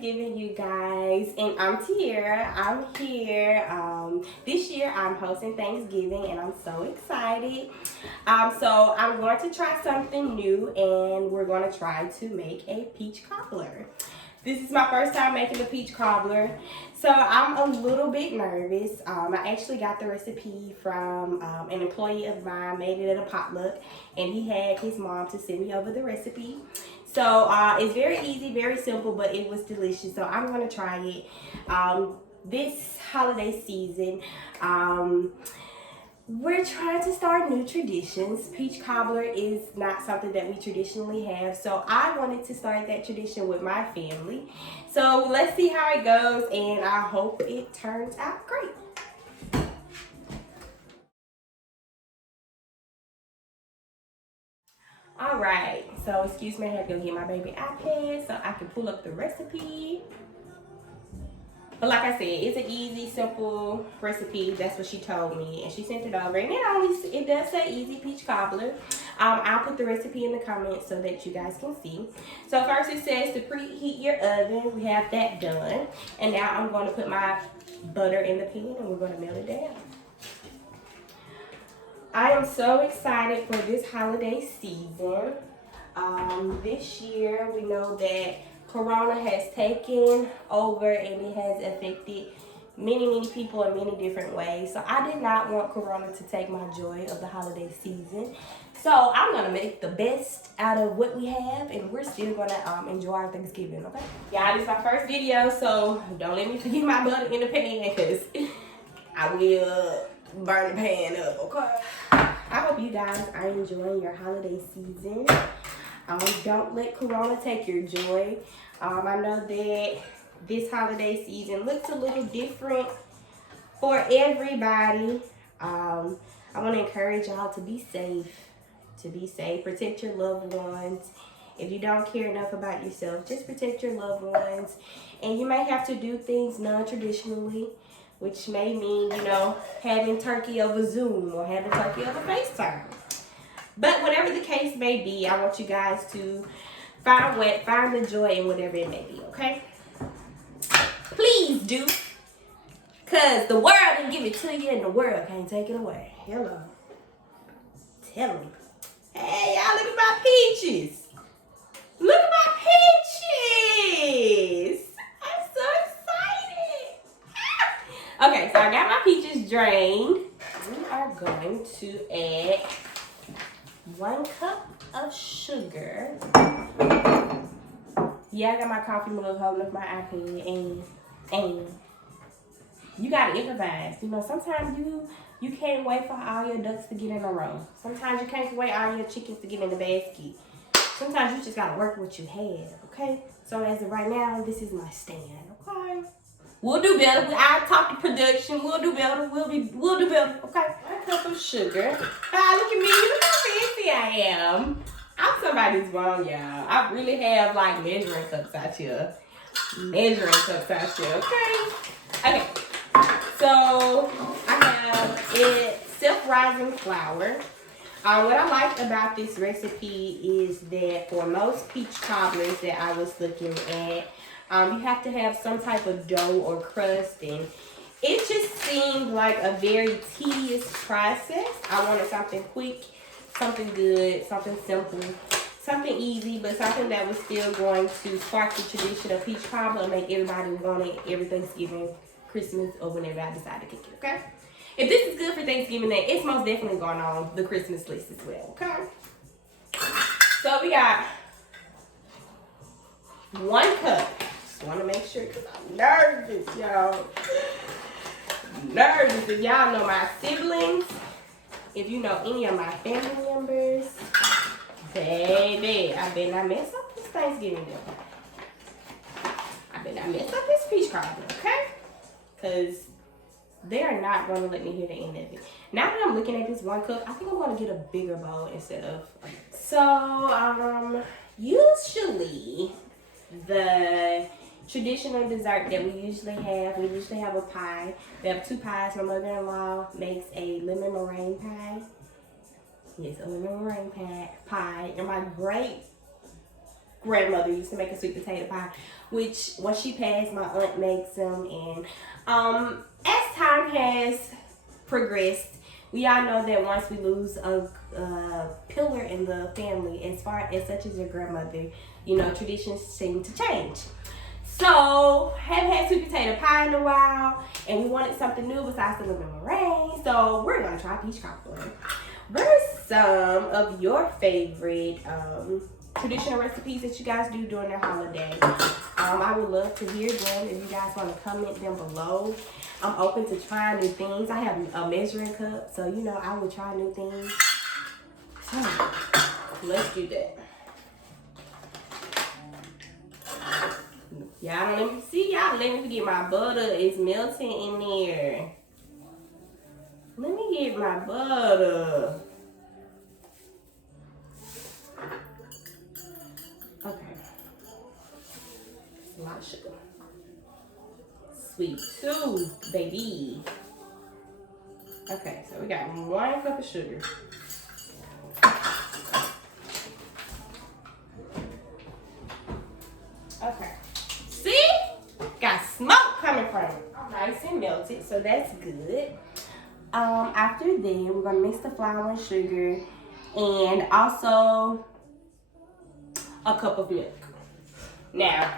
Thanksgiving, you guys, and I'm Tiara. I'm here. This year I'm hosting Thanksgiving, and I'm so excited. So I'm going to try something new, and we're going to try to make a peach cobbler. This is my first time making a peach cobbler, so I'm a little bit nervous. I actually got the recipe from an employee of mine, made it at a potluck, and he had his mom to send me over the recipe. So it's very easy, very simple, but it was delicious. So I'm gonna try it this holiday season. We're trying to start new traditions. Peach cobbler is not something that we traditionally have, so I wanted to start that tradition with my family. So let's see how it goes, and I hope it turns out great. All right, so excuse me, I have to go get my baby iPad so I can pull up the recipe. But like I said, it's an easy, simple recipe. That's what she told me, and she sent it over. And it does say easy peach cobbler. I'll put the recipe in the comments so that you guys can see. So first it says to preheat your oven. We have that done. And now I'm going to put my butter in the pan, and we're going to melt it down. I am so excited for this holiday season. This year we know that Corona has taken over, and it has affected many people in many different ways. So I did not want Corona to take my joy of the holiday season. So I'm gonna make the best out of what we have, and we're still gonna enjoy our Thanksgiving, okay? Yeah, this is my first video, so don't let me forget my butter in the pan, because I will burn the pan up, okay? I hope you guys are enjoying your holiday season. Don't let Corona take your joy. I know that this holiday season looks a little different for everybody. I want to encourage y'all to be safe. Protect your loved ones. If you don't care enough about yourself, just protect your loved ones. And you may have to do things non-traditionally, which may mean, you know, having turkey over Zoom or having turkey over FaceTime. But whatever the case may be, I want you guys to find the joy in whatever it may be, okay? Please do. Because the world can give it to you, and the world can't take it away. Hello. Tell me. Hey, y'all, look at my peaches. Look at my peaches. I'm so excited. Okay, so I got my peaches drained. We are going to add 1 cup of sugar. Yeah, I got my coffee mug holding up my iPad, and you gotta improvise. You know, sometimes you can't wait for all your ducks to get in a row. Sometimes you can't wait all your chickens to get in the basket. Sometimes you just gotta work with what you have, okay? So as of right now, this is my stand, okay? We'll do better. I'll talk to production. We'll do better. We'll do better, okay? 1 cup of sugar. Ah, look at me. Look how fancy I am. I'm somebody's mom, y'all. I really have like measuring cups out here. Okay. So I have it self-rising flour. What I like about this recipe is that for most peach cobblers that I was looking at, you have to have some type of dough or crust, and it just seemed like a very tedious process. I wanted something quick, something good, something simple, something easy, but something that was still going to spark the tradition of peach cobbler and make everybody want it every Thanksgiving, Christmas, or whenever I decide to cook it, okay? If this is good for Thanksgiving, then it's most definitely going on the Christmas list as well, okay? So we got 1 cup. Just want to make sure, because I'm nervous, y'all. Nervous. If y'all know my siblings, if you know any of my family members, baby, I better not mess up this Thanksgiving dinner. I better not mess up this peach cobbler, okay? Because they are not going to let me hear the end of it. Now that I'm looking at this 1 cup, I think I'm going to get a bigger bowl instead of... So, usually, the traditional dessert that we usually have a pie. We have 2 pies. My mother-in-law makes a lemon meringue pie. Yes, a lemon meringue pie. And my great grandmother used to make a sweet potato pie, which once she passed, my aunt makes them. And as time has progressed, we all know that once we lose a pillar in the family, as far as such as your grandmother, you know, traditions seem to change. So, haven't had sweet potato pie in a while, and we wanted something new besides the lemon meringue. So, we're gonna try peach cobbler. What are some of your favorite traditional recipes that you guys do during the holiday? I would love to hear them. If you guys want to comment them below. I'm open to trying new things. I have a measuring cup, so you know I would try new things. So, let's do that. Y'all don't let me see. Y'all let me get my butter. It's melting in there. Let me get my butter. Okay. It's a lot of sugar. Sweet tooth, baby. Okay, so we got 1 cup of sugar. Okay. See? Got smoke coming from it. Nice and melted, so that's good. After then, we're gonna mix the flour and sugar, and also a cup of milk. Now,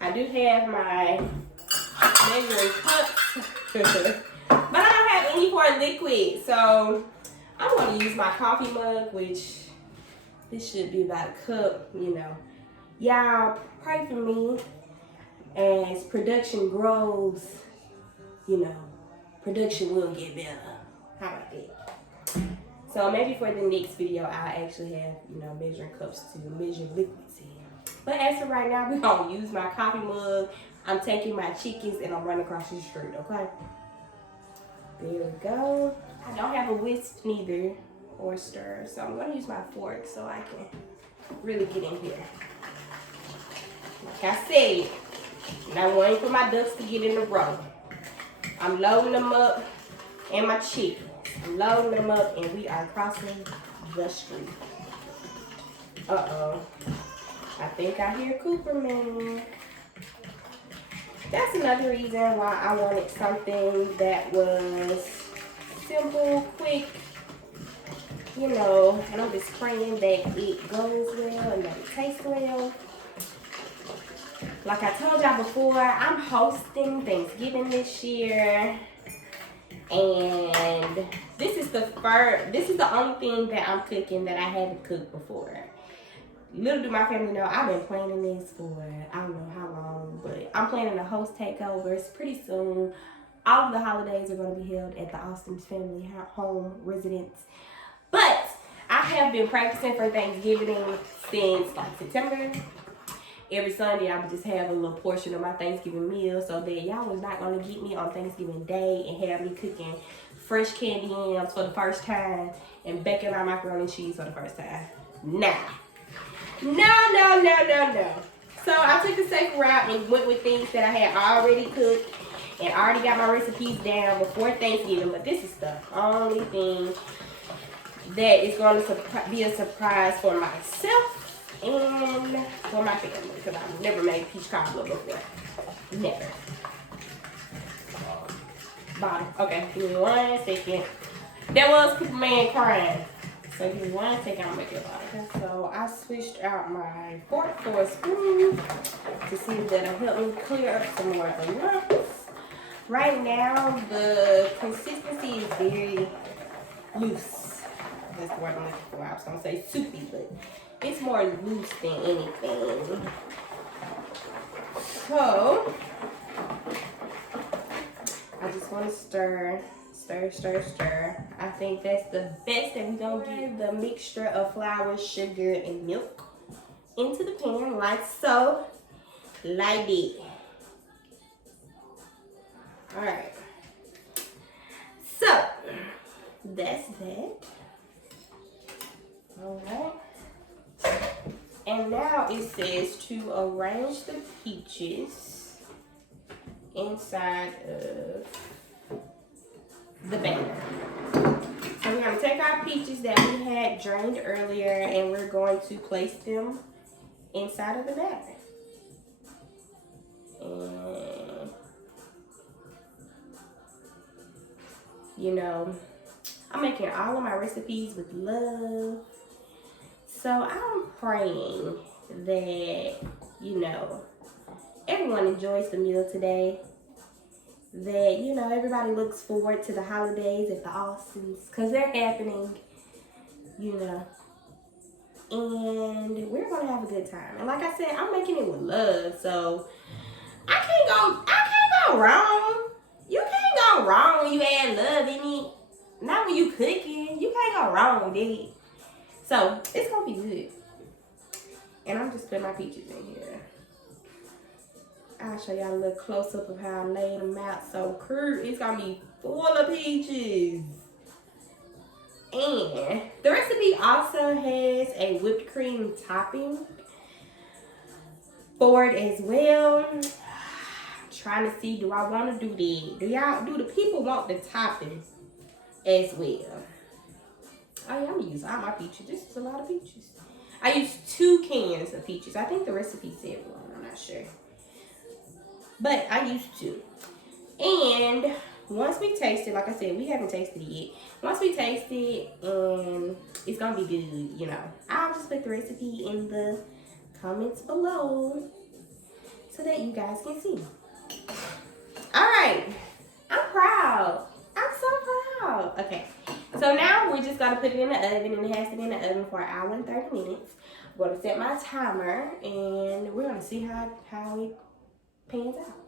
I do have my measuring cups, but I don't have any for liquid, so I'm gonna use my coffee mug, which this should be about a cup, you know. Y'all pray for me as production grows, you know, production will get better. How about that? So maybe for the next video, I'll actually have, you know, measuring cups to measure liquids in. But as of right now, we're gonna use my coffee mug. I'm taking my chickens and I'm running across the street, okay? There we go. I don't have a whisk neither or stir, so I'm gonna use my fork so I can really get in here. Like I said, I'm waiting for my ducks to get in the row. I'm loading them up and my chickens. I'm loading them up and we are crossing the street. Uh-oh. I think I hear Cooper, man. That's another reason why I wanted something that was simple, quick, you know, and I'm just praying that it goes well and that it tastes well. Like I told y'all before, I'm hosting Thanksgiving this year, and this is the only thing that I'm cooking that I haven't cooked before. Little do my family know, I've been planning this for I don't know how long, but I'm planning a host takeovers pretty soon. All of the holidays are going to be held at the Austin's family home residence. But I have been practicing for Thanksgiving since like September. Every Sunday, I would just have a little portion of my Thanksgiving meal so that y'all was not going to get me on Thanksgiving Day and have me cooking fresh candy yams for the first time and baking my macaroni and cheese for the first time. Nah. No. So I took the safe route and went with things that I had already cooked and already got my recipes down before Thanksgiving. But this is the only thing that is going to be a surprise for myself and for my family, because I've never made peach cobbler before. Never. Bottom. Okay, give me 1 second. That was Cooper Man crying. So give me 1 second, I'll make it bottom. So I switched out my fork for a spoon to see if that'll help me clear up some more of the lumps. Right now, the consistency is very loose. That's the word I'm looking for. I was going to say soupy, but it's more loose than anything. So, I just want to stir. I think that's the best that we're going to get the mixture of flour, sugar, and milk into the pan like so. Like that. Alright. So, that's that. Alright. And now it says to arrange the peaches inside of the batter. So we're going to take our peaches that we had drained earlier and we're going to place them inside of the batter. And, you know, I'm making all of my recipes with love. So I'm praying that, you know, everyone enjoys the meal today. That, you know, everybody looks forward to the holidays at the Austins, because they're happening, you know. And we're going to have a good time. And like I said, I'm making it with love. So I can't go wrong. You can't go wrong when you add love in it. Not when you cooking. You can't go wrong with it. So it's going to be good. And I'm just putting my peaches in here. I'll show y'all a little close up of how I laid them out. So it's going to be full of peaches. And the recipe also has a whipped cream topping for it as well. I'm trying to see, do I want to do that? Do the people want the topping as well? Oh yeah, I'm going to use all my peaches. This is a lot of peaches. I used 2 cans of peaches. I think the recipe said 1. I'm not sure. But I used 2. And once we taste it, like I said, we haven't tasted it yet. Once we taste it, it's going to be good, you know. I'll just put the recipe in the comments below so that you guys can see. All right. I'm proud. I'm so proud. Okay. So now we're just going to put it in the oven, and it has to be in the oven for 1 hour and 30 minutes. I'm going to set my timer, and we're going to see how it pans out.